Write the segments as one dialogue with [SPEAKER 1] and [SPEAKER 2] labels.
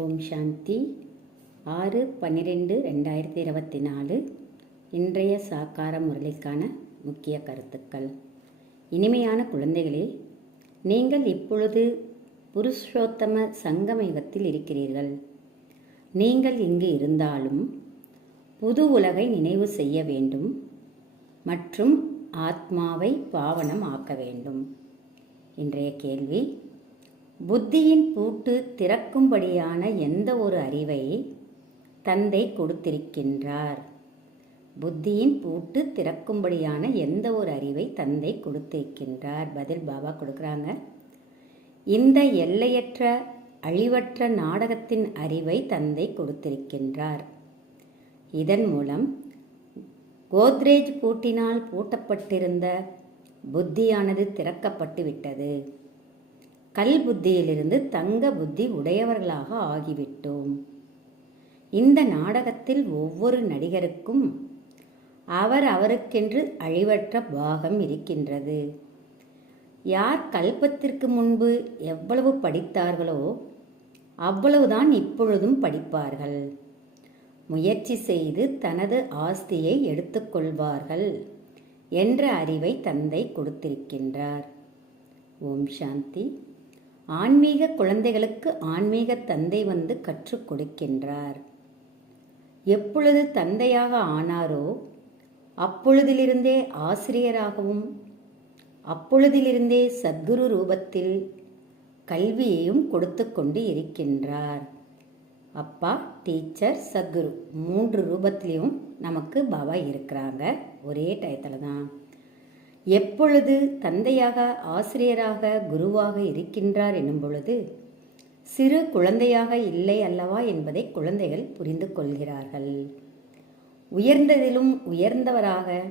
[SPEAKER 1] ஓம் சாந்தி. ஆறு பன்னிரெண்டு ரெண்டாயிரத்தி இருபத்தி நாலு. இன்றைய சாக்கார முரளிக்கான முக்கிய கருத்துக்கள். இனிமையான குழந்தைகளே நீங்கள் இப்பொழுது புருஷோத்தம சங்கம யுகத்தில் இருக்கிறீர்கள். நீங்கள் இங்கு இருந்தாலும் புது உலகை நினைவு செய்ய வேண்டும். மற்றும் ஆத்மாவை பாவனம் ஆக்க வேண்டும். இன்றைய கேள்வி புத்தியின் பூட்டு திறக்கும்படியான எந்த ஒரு அறிவை தந்தை கொடுத்திருக்கின்றார்? புத்தியின் பூட்டு திறக்கும்படியான எந்த ஒரு அறிவை தந்தை கொடுத்திருக்கின்றார்? பதில் பாபா கொடுக்குறாங்க. இந்த எல்லையற்ற அழிவற்ற நாடகத்தின் அறிவை தந்தை கொடுத்திருக்கின்றார். இதன் மூலம் கோத்ரேஜ் பூட்டினால் பூட்டப்பட்டிருந்த புத்தியானது திறக்கப்பட்டு விட்டது கல் புத்தியிலிருந்து தங்க புத்தி உடையவர்களாக ஆகிவிட்டோம். இந்த நாடகத்தில் ஒவ்வொரு நடிகருக்கும் அவர் அவருக்கென்று அழிவற்ற பாகம் இருக்கின்றது. யார் கல்பத்திற்கு முன்பு எவ்வளவு படித்தார்களோ அவ்வளவுதான் இப்பொழுதும் படிப்பார்கள். முயற்சி செய்து தனது ஆஸ்தியை எடுத்துக்கொள்வார்கள் என்ற அறிவை தந்தை கொடுத்திருக்கின்றார். ஓம் சாந்தி. ஆன்மீக குழந்தைகளுக்கு ஆன்மீக தந்தை வந்து கற்றுக் கொடுக்கின்றார். எப்பொழுது தந்தையாக ஆனாரோ அப்பொழுதிலிருந்தே ஆசிரியராகவும் அப்பொழுதிலிருந்தே சத்குரு ரூபத்தில் கல்வியையும் கொடுத்து கொண்டு இருக்கின்றார். அப்பா டீச்சர் சத்குரு மூன்று ரூபத்திலையும் நமக்கு பாபா இருக்கிறாங்க. ஒரே டயத்தில் தான். எப்பொழுது தந்தையாக ஆசிரியராக குருவாக இருக்கின்றார் என்னும் பொழுது சிறு குழந்தையாக இல்லை அல்லவா என்பதை குழந்தைகள் புரிந்து கொள்கிறார்கள். உயர்ந்ததிலும் உயர்ந்தவராக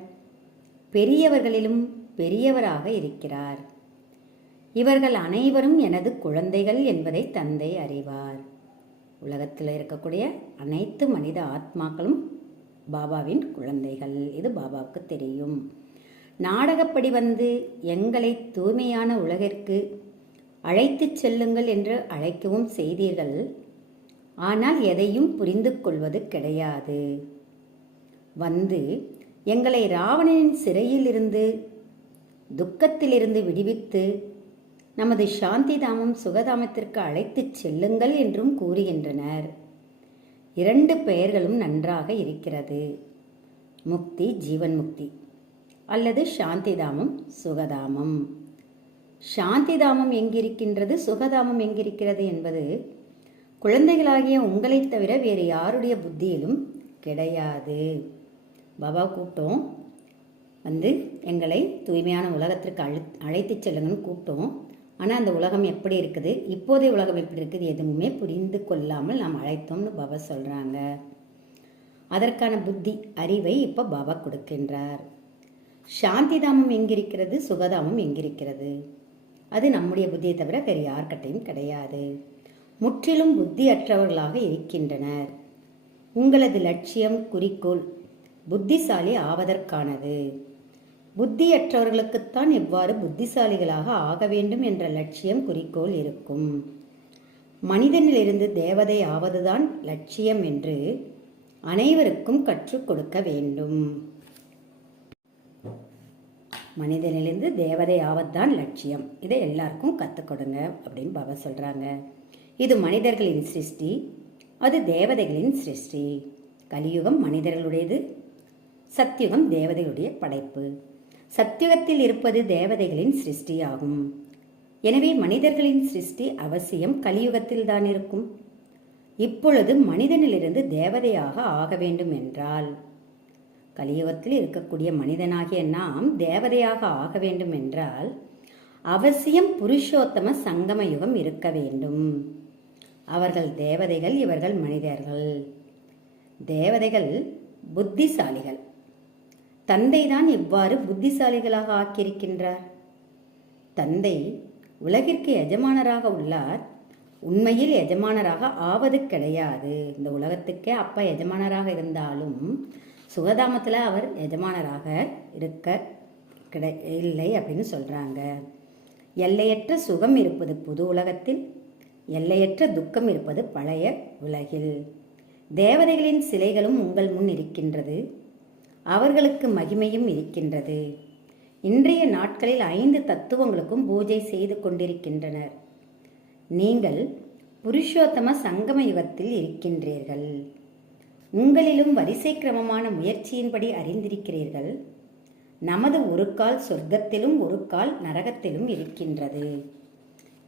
[SPEAKER 1] பெரியவர்களிலும் பெரியவராக இருக்கிறார். இவர்கள் அனைவரும் எனது குழந்தைகள் என்பதை தந்தை அறிவார். உலகத்தில் இருக்கக்கூடிய அனைத்து மனித ஆத்மாக்களும் பாபாவின் குழந்தைகள். இது பாபாவுக்கு தெரியும். நாடகப்படி வந்து எங்களை தூய்மையான உலகிற்கு அழைத்துச் செல்லுங்கள் என்று அழைக்கவும் செய்தீர்கள். ஆனால் எதையும் புரிந்து கொள்வது கிடையாது. வந்து எங்களை ராவணனின் சிறையிலிருந்து துக்கத்திலிருந்து விடுவித்து நமது சாந்தி தாமம் சுகதாமத்திற்கு அழைத்துச் செல்லுங்கள் என்றும் கூறுகின்றனர். இரண்டு பெயர்களும் நன்றாக இருக்கிறது. முக்தி ஜீவன் முக்தி. அல்லது சாந்திதாமம் சுகதாமம். சாந்திதாமம் எங்கிருக்கின்றது சுகதாமம் எங்கிருக்கிறது என்பது குழந்தைகளாகிய உங்களைத் தவிர வேறு யாருடைய புத்தியிலும் கிடையாது. பாபா கூப்பிட்டோம். வந்து எங்களை தூய்மையான உலகத்திற்கு அழு அழைத்துச் செல்லுங்கன்னு கூப்பிட்டோம். ஆனால் அந்த உலகம் எப்படி இருக்குது இப்போதைய உலகம் எப்படி இருக்குது எதுவுமே புரிந்து கொள்ளாமல் நாம் அழைத்தோம்னு பாபா சொல்கிறாங்க அதற்கான புத்தி அறிவை இப்போ பாபா கொடுக்கின்றார். சாந்திதாமம் எங்கிருக்கிறது சுகதாமம் எங்கிருக்கிறது? அது நம்முடைய புத்தியை தவிர வேறு யார்கிட்டையும் கிடையாது. முற்றிலும் புத்தியற்றவர்களாக இருக்கின்றனர். உங்களது லட்சியம் குறிக்கோள் புத்திசாலி ஆவதற்கானது. புத்தியற்றவர்களுக்குத்தான் எவ்வாறு புத்திசாலிகளாக ஆக வேண்டும் என்ற லட்சியம் குறிக்கோள் இருக்கும். மனிதனிலிருந்து தேவதை ஆவதுதான் லட்சியம் என்று அனைவருக்கும் கற்றுக் கொடுக்க வேண்டும். மனிதனிலிருந்து தேவதை ஆவதுதான் லட்சியம். இதை எல்லாருக்கும் கற்றுக்கொடுங்க அப்படின்னு பாபா சொல்கிறாங்க இது மனிதர்களின் சிருஷ்டி அது தேவதைகளின் சிருஷ்டி. கலியுகம் மனிதர்களுடையது சத்தியுகம் தேவதைகளுடைய படைப்பு. சத்தியுகத்தில் இருப்பது தேவதைகளின் சிருஷ்டி ஆகும் எனவே மனிதர்களின் சிருஷ்டி அவசியம் கலியுகத்தில் தான் இருக்கும். இப்பொழுது மனிதனிலிருந்து தேவதையாக ஆக வேண்டும் என்றால் கலியுகத்தில் இருக்கக்கூடிய மனிதனாகிய நாம் தேவதையாக ஆக வேண்டும் என்றால் அவசியம் புருஷோத்தம சங்கம யுகம் இருக்க வேண்டும். அவர்கள் தேவதைகள் இவர்கள் மனிதர்கள். தேவதைகள் புத்திசாலிகள். தந்தை தான் இவ்வாறு புத்திசாலிகளாக ஆக்கியிருக்கின்றார்? தந்தை உலகிற்கு எஜமானராக உள்ளார். உண்மையில் எஜமானராக ஆவது கிடையாது. இந்த உலகத்துக்கே அப்பா எஜமானராக இருந்தாலும் சுகதாமத்தில் அவர் எஜமானராக இருக்க கிடை இல்லை அப்படின்னு சொல்கிறாங்க எல்லையற்ற சுகம் இருப்பது புது உலகத்தில் எல்லையற்ற துக்கம் இருப்பது பழைய உலகில். தேவதைகளின் சிலைகளும் உங்கள் முன் இருக்கின்றது அவர்களுக்கு மகிமையும் இருக்கின்றது. இன்றைய நாட்களில் ஐந்து தத்துவங்களுக்கும் பூஜை செய்து கொண்டிருக்கின்றனர். நீங்கள் புருஷோத்தம சங்கம யுகத்தில் இருக்கின்றீர்கள். உங்களிலும் வரிசை கிரமமான முயற்சியின்படி அறிந்திருக்கிறீர்கள். நமது ஒரு கால் சொர்க்கத்திலும் ஒரு கால் நரகத்திலும் இருக்கின்றது.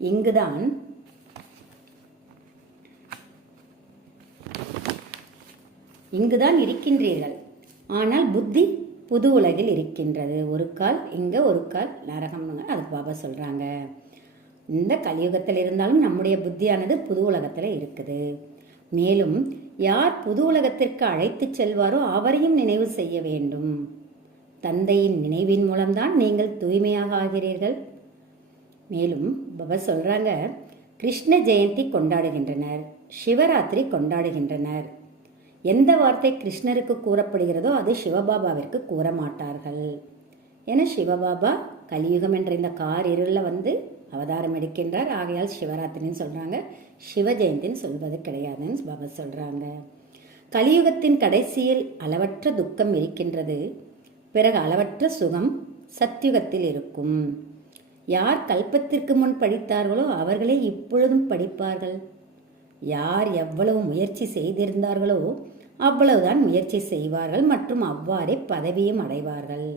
[SPEAKER 1] இங்குதான் இங்குதான் இருக்கின்றீர்கள். ஆனால் புத்தி புது உலகில் இருக்கின்றது. ஒரு கால் இங்கே ஒரு கால் நரகம்னுங்க அது பாபா சொல்கிறாங்க இந்த கலியுகத்தில் இருந்தாலும் நம்முடைய புத்தியானது புது உலகத்தில் இருக்குது. மேலும் யார் புது உலகத்திற்கு அழைத்துச் செல்வாரோ அவரையும் நினைவு செய்ய வேண்டும். தந்தையின் நினைவின் மூலம்தான் நீங்கள் தூய்மையாக ஆகிறீர்கள். மேலும் பாபா சொல்கிறாங்க கிருஷ்ண ஜெயந்தி கொண்டாடுகின்றனர் சிவராத்திரி கொண்டாடுகின்றனர். எந்த வார்த்தை கிருஷ்ணருக்கு கூறப்படுகிறதோ அது சிவபாபாவிற்கு கூற மாட்டார்கள் என சிவபாபா கலியுகம் என்ற இந்த கார் இருளில் வந்து அவதாரம் எடுக்கின்றார். ஆகையால் சிவராத்திரின்னு சொல்கிறாங்க சிவ ஜெயந்தின்னு சொல்வது கிடையாதுன்னு பாபா சொல்கிறாங்க கலியுகத்தின் கடைசியில் அளவற்ற துக்கம் இருக்கின்றது. பிறகு அளவற்ற சுகம் சத்யுகத்தில் இருக்கும். யார் கல்பத்திற்கு முன் படித்தார்களோ அவர்களே இப்பொழுதும் படிப்பார்கள். யார் எவ்வளவு முயற்சி செய்திருந்தார்களோ அவ்வளவுதான் முயற்சி செய்வார்கள் மற்றும் அவ்வாறே பதவியும் அடைவார்கள்.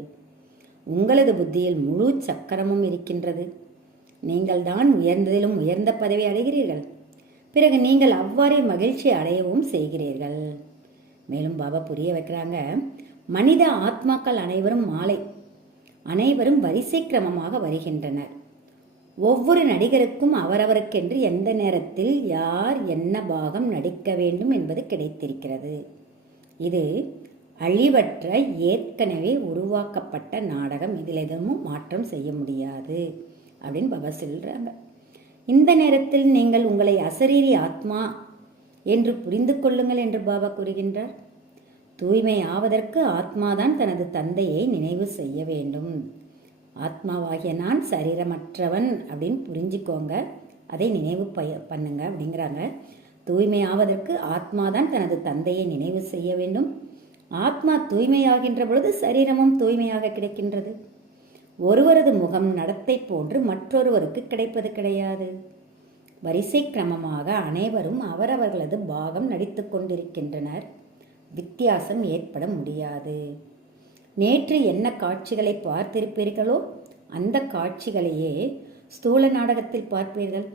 [SPEAKER 1] உங்களது புத்தியில் முழு சக்கரமும் இருக்கின்றது. நீங்கள் தான் உயர்ந்ததிலும் உயர்ந்த பதவி அடைகிறீர்கள். பிறகு நீங்கள் அவ்வாறே மகிழ்ச்சி அடையவும் செய்கிறீர்கள். மேலும் பாபா புரிய வைக்கிறாங்க மனித ஆத்மாக்கள் அனைவரும் மாலை அனைவரும் வரிசை கிரமமாக வருகின்றனர். ஒவ்வொரு நடிகருக்கும் அவரவருக்கென்று எந்த நேரத்தில் யார் என்ன பாகம் நடிக்க வேண்டும் என்பது கிடைத்திருக்கிறது. இது அழிவற்ற ஏற்கனவே உருவாக்கப்பட்ட நாடகம். இதில் எதுவும் மாற்றம் செய்ய முடியாது. அப்படின்னு பாபா சொல்கிறாங்க இந்த நேரத்தில் நீங்கள் உங்களை அசரீரி ஆத்மா என்று புரிந்து கொள்ளுங்கள் என்று பாபா கூறுகின்றார். தூய்மை ஆவதற்கு ஆத்மாதான் தனது தந்தையை நினைவு செய்ய வேண்டும். ஆத்மாவாகிய நான் சரீரமற்றவன் அப்படின்னு புரிஞ்சுக்கோங்க. அதை நினைவு பய பண்ணுங்க அப்படிங்கிறாங்க. தூய்மை ஆவதற்கு ஆத்மாதான் தனது தந்தையை நினைவு செய்ய வேண்டும். ஆத்மா தூய்மையாகின்ற பொழுது சரீரமும் தூய்மையாக கிடைக்கின்றது. ஒருவரது முகம் நடத்தை போன்று மற்றொருவருக்கு கிடைப்பது கிடையாது. வரிசை கிரமமாக அனைவரும் அவரவர்களது பாகம் நடித்து கொண்டிருக்கின்றனர். வித்தியாசம் ஏற்பட முடியாது. நேற்று என்ன காட்சிகளை பார்த்திருப்பீர்களோ அந்த காட்சிகளையே ஸ்தூல நாடகத்தில் பார்ப்பீர்கள்.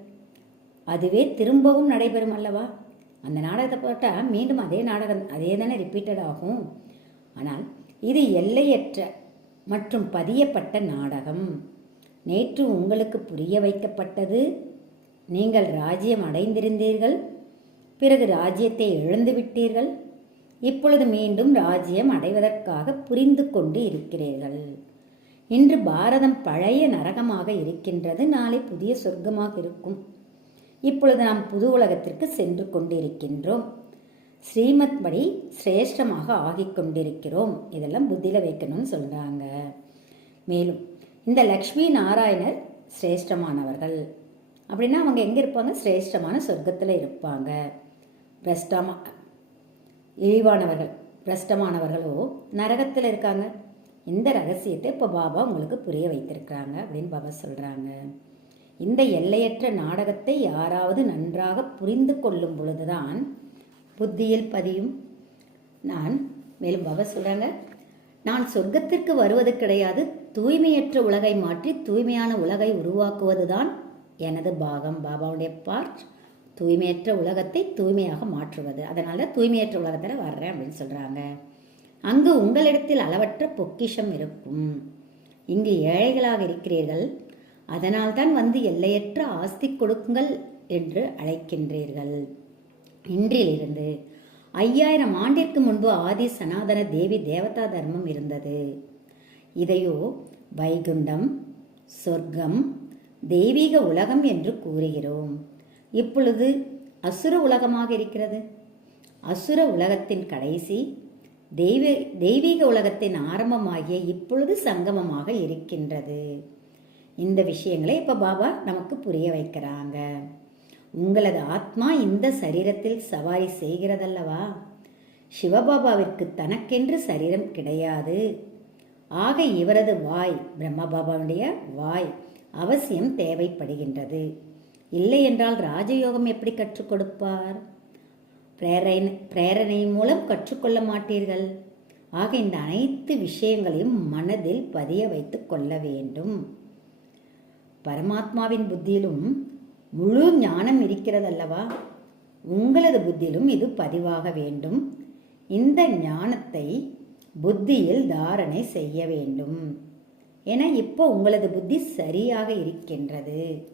[SPEAKER 1] அதுவே திரும்பவும் நடைபெறும் அல்லவா? அந்த நாடகத்தை போட்டால் மீண்டும் அதே நாடகம் அதே தானே ரிப்பீட்டட் ஆகும். ஆனால் இது எல்லையற்ற மற்றும் பதியப்பட்ட நாடகம். நேற்று உங்களுக்கு புரிய வைக்கப்பட்டது. நீங்கள் ராஜ்யம் அடைந்திருந்தீர்கள். பிறகு ராஜ்யத்தை இழந்துவிட்டீர்கள் இப்பொழுது மீண்டும் ராஜ்யம் அடைவதற்காக புரிந்து கொண்டு இருக்கிறீர்கள். இன்று பாரதம் பழைய நரகமாக இருக்கின்றது. நாளை புதிய சொர்க்கமாக இருக்கும். இப்பொழுது நாம் புது உலகத்திற்கு சென்று கொண்டிருக்கின்றோம். ஸ்ரீமத் படி சிரேஷ்டமாக ஆகிக்கொண்டிருக்கிறோம் இதெல்லாம் புத்தியில் வைக்கணும்னு சொல்கிறாங்க மேலும் இந்த லக்ஷ்மி நாராயணர் சிரேஷ்டமானவர்கள். அப்படின்னா அவங்க எங்கே இருப்பாங்க? சிரேஷ்டமான சொர்க்கத்தில் இருப்பாங்க. பிரஷ்டமா இழிவானவர்கள் பிரஷ்டமானவர்களோ நரகத்தில் இருக்காங்க. இந்த ரகசியத்தை இப்போ பாபா உங்களுக்கு புரிய வைத்திருக்கிறாங்க அப்படின்னு பாபா சொல்கிறாங்க இந்த எல்லையற்ற நாடகத்தை யாராவது நன்றாக புரிந்து கொள்ளும் பொழுதுதான் புத்தியில் பதியும். நான் மேலும் பாபா சொல்கிறாங்க நான் சொர்க்கத்திற்கு வருவது கிடையாது தூய்மையற்ற உலகை மாற்றி தூய்மையான உலகை உருவாக்குவது தான் எனது பாகம். பாபாவுடைய பார்ட் தூய்மையற்ற உலகத்தை தூய்மையாக மாற்றுவது. அதனால் தூய்மையற்ற உலகத்தில் வர்றேன் அப்படின்னு சொல்கிறாங்க அங்கு உங்களிடத்தில் அளவற்ற பொக்கிஷம் இருக்கும். இங்கு ஏழைகளாக இருக்கிறீர்கள். அதனால்தான் வந்து எல்லையற்ற ஆஸ்தி கொடுக்குங்கள் என்று அழைக்கின்றீர்கள். இன்றிலிருந்து ஐயாயிரம் ஆண்டிற்கு முன்பு ஆதி சனாதன தேவி தேவதா தர்மம் இருந்தது. இதையோ வைகுண்டம் சொர்க்கம் தெய்வீக உலகம் என்று கூறுகிறோம். இப்பொழுது அசுர உலகமாக இருக்கிறது. அசுர உலகத்தின் கடைசி தெய்வ தெய்வீக உலகத்தின் ஆரம்பமாகிய இப்பொழுது சங்கமமாக இருக்கின்றது. இந்த விஷயங்களை இப்போ பாபா நமக்கு புரிய வைக்கிறாங்க. உங்களது ஆத்மா இந்த சரீரத்தில் சவாரி செய்கிறதல்லவா? சிவபாபாவிற்கு தனக்கென்று சரீரம் கிடையாது. ஆக இவரது வாய் பிரம்மபாபாவுடைய வாய் அவசியம் தேவைப்படுகின்றது. இல்லை என்றால் ராஜயோகம் எப்படி கற்றுக் கொடுப்பார்? பிரேரணை பிரேரணை மூலம் கற்றுக்கொள்ள மாட்டீர்கள். ஆக இந்த அனைத்து விஷயங்களையும் மனதில் பதிய வைத்துக் கொள்ள வேண்டும். பரமாத்மாவின் புத்தியிலும் முழு ஞானம் இருக்கிறதல்லவா? உங்களது புத்தியிலும் இது பதிவாக வேண்டும். இந்த ஞானத்தை புத்தியில் தாரணை செய்ய வேண்டும். என இப்போ உங்களது புத்தி சரியாக இருக்கின்றது.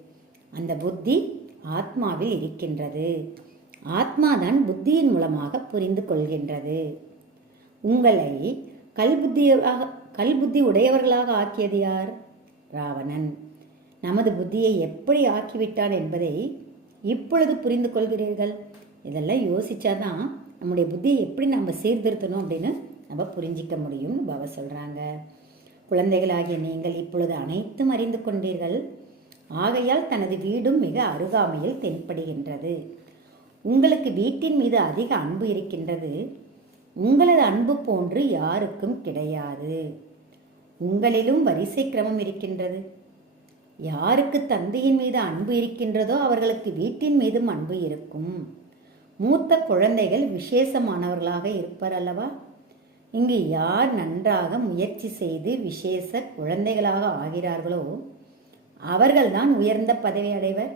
[SPEAKER 1] அந்த புத்தி ஆத்மாவில் இருக்கின்றது. ஆத்மாதான் புத்தியின் மூலமாக புரிந்து கொள்கின்றது. உங்களை கல்புத்தியாக கல்புத்தி உடையவர்களாக ஆக்கியது யார்? ராவணன். நமது புத்தியை எப்படி ஆக்கிவிட்டான் என்பதை இப்பொழுது புரிந்து கொள்கிறீர்கள். இதெல்லாம் யோசிச்சாதான் நம்முடைய புத்தியை எப்படி நம்ம சீர்திருத்தணும் அப்படின்னு நம்ம புரிஞ்சிக்க முடியும் பாபா சொல்கிறாங்க குழந்தைகளாகிய நீங்கள் இப்பொழுது அனைத்தும் அறிந்து கொண்டீர்கள். ஆகையால் தனது வீடும் மிக அருகாமையில் தென்படுகின்றது. உங்களுக்கு வீட்டின் மீது அதிக அன்பு இருக்கின்றது. உங்களது அன்பு போன்று யாருக்கும் கிடையாது. உங்களிலும் வரிசை கிரமம் இருக்கின்றது. யாருக்கு தந்தையின் மீது அன்பு இருக்கின்றதோ அவர்களுக்கு வீட்டின் மீதும் அன்பு இருக்கும். மூத்த குழந்தைகள் விசேஷமானவர்களாக இருப்பர் அல்லவா? இங்கு யார் நன்றாக முயற்சி செய்து விசேஷ குழந்தைகளாக ஆகிறார்களோ அவர்கள்தான் உயர்ந்த பதவி அடைவர்.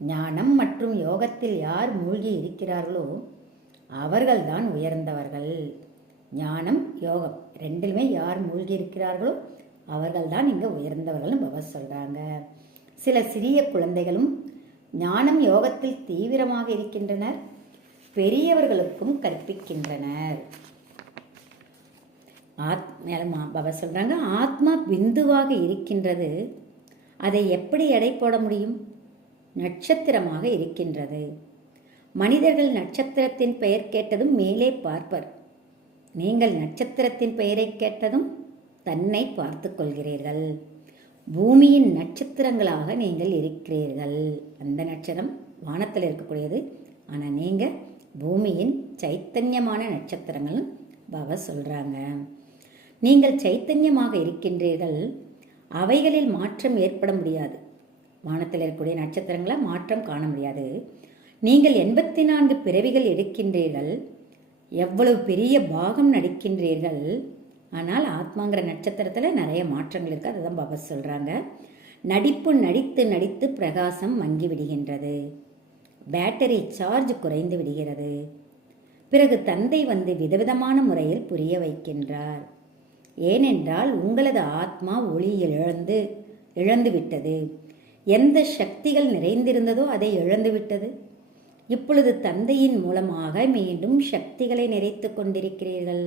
[SPEAKER 1] ஞானம் மற்றும் யோகத்தில் யார் மூழ்கி இருக்கிறார்களோ அவர்கள்தான் உயர்ந்தவர்கள். ஞானம் யோகம் ரெண்டிலுமே யார் மூழ்கி இருக்கிறார்களோ அவர்கள் தான் இங்கே உயர்ந்தவர்கள் பாபா சொல்கிறாங்க சில சிறிய குழந்தைகளும் ஞானம் யோகத்தில் தீவிரமாக இருக்கின்றனர். பெரியவர்களுக்கும் கற்பிக்கின்றனர். ஆத் மேலும் பாபா சொல்கிறாங்க ஆத்மா பிந்துவாக இருக்கின்றது. அதை எப்படி எடை போட முடியும்? நட்சத்திரமாக இருக்கின்றது. மனிதர்கள் நட்சத்திரத்தின் பெயர் கேட்டதும் மேலே பார்ப்பர். நீங்கள் நட்சத்திரத்தின் பெயரை கேட்டதும் தன்னை பார்த்து கொள்கிறீர்கள். பூமியின் நட்சத்திரங்களாக நீங்கள் இருக்கிறீர்கள். அந்த நட்சத்திரம் வானத்தில் இருக்கக்கூடியது. ஆனால் நீங்கள் பூமியின் சைத்தன்யமான நட்சத்திரங்கள் பாபா சொல்கிறாங்க நீங்கள் சைத்தன்யமாக இருக்கின்றீர்கள். அவைகளில் மாற்றம் ஏற்பட முடியாது. வானத்தில் இருக்கக்கூடிய நட்சத்திரங்களை மாற்றம் காண முடியாது. நீங்கள் எண்பத்தி நான்கு பிறவிகள் எடுக்கின்றீர்கள். எவ்வளவு பெரிய பாகம் நடிக்கின்றீர்கள். ஆனால் ஆத்மாங்கிற நட்சத்திரத்தில் நிறைய மாற்றங்கள் இருக்குது அதுதான் பாபா சொல்கிறாங்க நடிப்பு நடித்து நடித்து பிரகாசம் மங்கி விடுகின்றது. பேட்டரி சார்ஜ் குறைந்து விடுகிறது. பிறகு தந்தை வந்து விதவிதமான முறையில் புரிய வைக்கின்றார். ஏனென்றால் உங்களது ஆத்மா ஒளியில் இழந்து இழந்து விட்டது. எந்த சக்திகள் நிறைந்திருந்ததோ அதை இழந்து விட்டது. இப்பொழுது தந்தையின் மூலமாக மீண்டும் சக்திகளை நிறைத்து கொண்டிருக்கிறீர்கள்.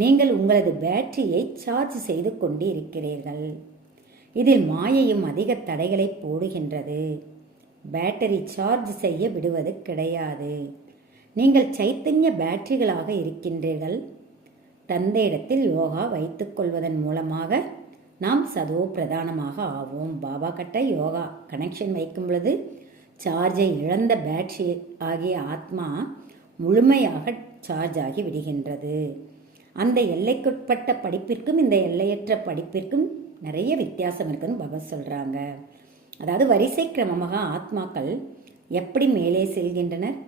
[SPEAKER 1] நீங்கள் உங்களது பேட்டரியை சார்ஜ் செய்து கொண்டு இருக்கிறீர்கள் இதில் மாயையும் அதிக தடைகளை போடுகின்றது. பேட்டரி சார்ஜ் செய்ய விடுவது கிடையாது. நீங்கள் சைத்தன்ய பேட்டரிகளாக இருக்கின்றீர்கள். தந்தையிடத்தில் யோகா வைத்துக்கொள்வதன் மூலமாக நாம் சதோ பிரதானமாக ஆவோம். பாபா கட்ட யோகா கனெக்ஷன் வைக்கும் பொழுது சார்ஜை இழந்த பேட்டரி ஆகிய ஆத்மா முழுமையாக சார்ஜ் ஆகி விடுகின்றது. அந்த எல்லைக்குட்பட்ட படிப்பிற்கும் இந்த எல்லையற்ற படிப்பிற்கும் நிறைய வித்தியாசம் இருக்குன்னு பகவத் சொல்கிறாங்க அதாவது வரிசை கிரமமாக ஆத்மாக்கள் எப்படி மேலே செல்கின்றனர்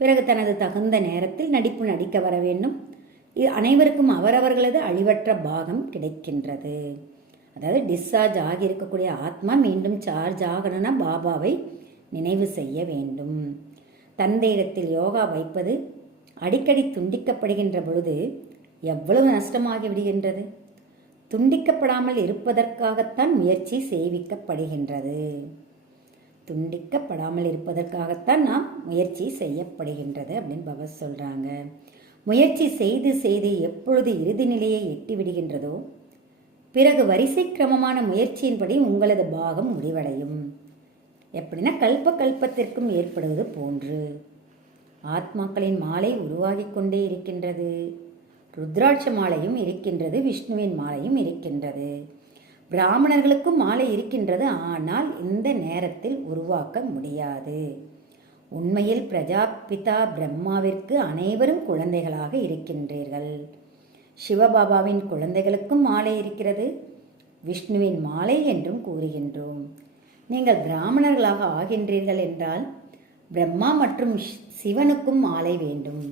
[SPEAKER 1] பிறகு தனது தகுந்த நேரத்தில் நடிப்பு நடிக்க வர வேண்டும் இது அனைவருக்கும் அவரவர்களது அழிவற்ற பாகம் கிடைக்கின்றது. அதாவது டிஸ்சார்ஜ் ஆகியிருக்கக்கூடிய ஆத்மா மீண்டும் சார்ஜ் ஆகணும்னா பாபாவை நினைவு செய்ய வேண்டும். தந்தையிடத்தில் யோகா வைப்பது அடிக்கடி துண்டிக்கப்படுகின்ற பொழுது எவ்வளவு நஷ்டமாகி விடுகின்றது துண்டிக்கப்படாமல் இருப்பதற்காகத்தான் முயற்சி செய்விக்கப்படுகின்றது. துண்டிக்கப்படாமல் இருப்பதற்காகத்தான் நாம் முயற்சி செய்யப்படுகின்றது அப்படின்னு பாபா சொல்கிறாங்க முயற்சி செய்து செய்து எப்பொழுது இறுதி நிலையை எட்டி விடுகின்றதோ பிறகு வரிசை கிரமமான முயற்சியின்படி உங்களது பாகம் முடிவடையும். எப்படின்னா கல்ப கல்பத்திற்கும் ஏற்படுவது போன்று. ஆத்மாக்களின் மாலை உருவாகி கொண்டே இருக்கின்றது. ருத்ராட்ச மாலையும் இருக்கின்றது விஷ்ணுவின் மாலையும் இருக்கின்றது. பிராமணர்களுக்கும் மாலை இருக்கின்றது ஆனால் இந்த நேரத்தில் உருவாக்க முடியாது. உண்மையில் பிரஜாபிதா பிரம்மாவிற்கு அனைவரும் குழந்தைகளாக இருக்கின்றீர்கள். சிவபாபாவின் குழந்தைகளுக்கும் மாலை இருக்கிறது விஷ்ணுவின் மாலை என்றும் கூறுகின்றோம். நீங்கள் பிராமணர்களாக ஆகின்றீர்கள் என்றால் பிரம்மா மற்றும் சிவனுக்கும் மாலை வேண்டும்.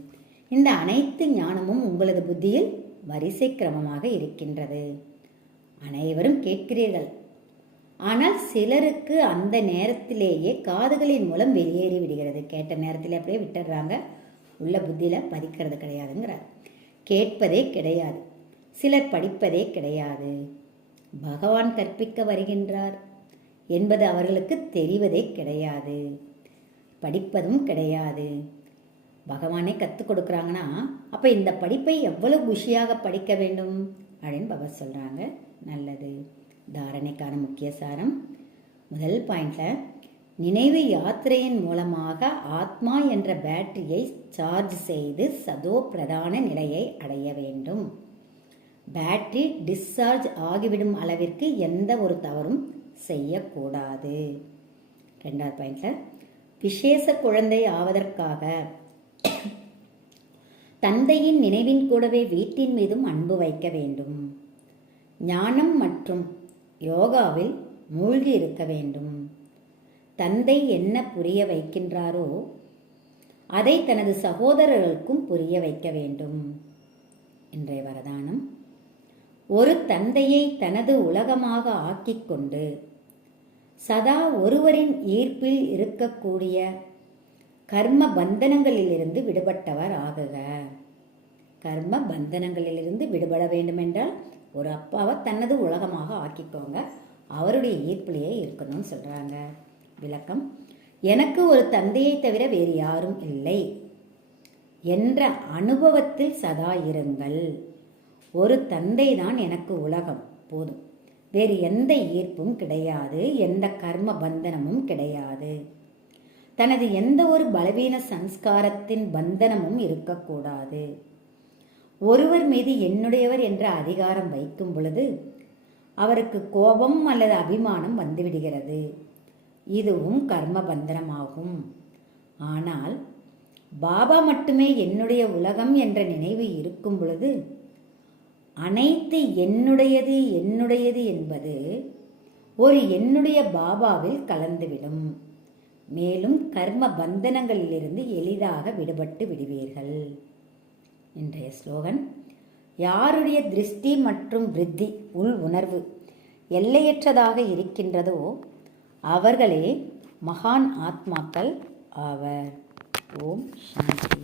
[SPEAKER 1] இந்த அனைத்து ஞானமும் உங்களது புத்தியில் வரிசை கிரமமாக இருக்கின்றது. அனைவரும் கேட்கிறீர்கள். ஆனால் சிலருக்கு அந்த நேரத்திலேயே காதுகளின் மூலம் வெளியேறி விடுகிறது. கேட்ட நேரத்தில் அப்படியே விட்டுடுறாங்க. உள்ள புத்தியில் பதிக்கிறது கிடையாதுங்கிறார். கேட்பதே கிடையாது. சிலர் படிப்பதே கிடையாது. பகவான் கற்பிக்க வருகின்றார் என்பது அவர்களுக்கு தெரிவதே கிடையாது. படிப்பதும் கிடையாது. பகவானே கற்றுக் கொடுக்குறாங்கன்னா அப்போ இந்த படிப்பை எவ்வளவு குஷியாக படிக்க வேண்டும்? அப்படின்னு பாபா சொல்கிறாங்க நல்லது. தாரணைக்கான முக்கிய சாரம். முதல் பாயிண்ட்டில் நினைவு யாத்திரையின் மூலமாக ஆத்மா என்ற பேட்டரியை சார்ஜ் செய்து சதோ பிரதான நிலையை அடைய வேண்டும். பேட்டரி டிஸ்சார்ஜ் ஆகிவிடும் அளவிற்கு எந்த ஒரு தவறும் செய்யக்கூடாது. ரெண்டாவது பாயிண்ட்டில் விசேஷ குழந்தை ஆவதற்காக தந்தையின் நினைவின் கூடவே வீட்டின் மீதும் அன்பு வைக்க வேண்டும். ஞானம் மற்றும் யோகாவில் மூழ்கி இருக்க வேண்டும். தந்தை என்ன புரிய வைக்கின்றாரோ அதை தனது சகோதரர்களுக்கும் புரிய வைக்க வேண்டும். இன்றைய வரதானம் ஒரு தந்தையை தனது உலகமாக ஆக்கிக் கொண்டு சதா ஒருவரின் ஈர்ப்பில் இருக்கக்கூடிய கர்ம பந்தனங்களிலிருந்து விடுபட்டவர் ஆகுக. கர்ம பந்தனங்களிலிருந்து விடுபட வேண்டுமென்றால் ஒரு அப்பாவை தனது உலகமாக ஆக்கிக்கோங்க. அவருடைய ஈர்ப்பிலேயே இருக்கணும்னு சொல்கிறாங்க விளக்கம். எனக்கு ஒரு தந்தையை தவிர வேறு யாரும் இல்லை என்ற அனுபவத்தில் சதா இருங்கள். ஒரு தந்தை தான் எனக்கு உலகம் போதும். வேறு எந்த ஈர்ப்பும் கிடையாது எந்த கர்ம பந்தனமும் கிடையாது. தனது எந்த ஒரு பலவீன சம்ஸ்காரத்தின் பந்தனமும் இருக்கக்கூடாது. ஒருவர் மீது என்னுடையவர் என்ற அதிகாரம் வைக்கும் பொழுது அவருக்கு கோபம் அல்லது அபிமானம் வந்துவிடுகிறது. இதுவும் கர்ம பந்தனமாகும். ஆனால் பாபா மட்டுமே என்னுடைய உலகம் என்ற நினைவு இருக்கும் பொழுது அனைத்து என்னுடையது என்னுடையது என்பது ஒரு என்னுடைய பாபாவில் கலந்துவிடும். மேலும் கர்ம பந்தனங்களிலிருந்து எளிதாக விடுபட்டு விடுவீர்கள். இன்றைய ஸ்லோகன் யாருடைய திருஷ்டி மற்றும் விருத்தி உள் உணர்வு எல்லையற்றதாக இருக்கின்றதோ அவர்களே மகான் ஆத்மாக்கள் ஆவர். ஓம் சாந்தி.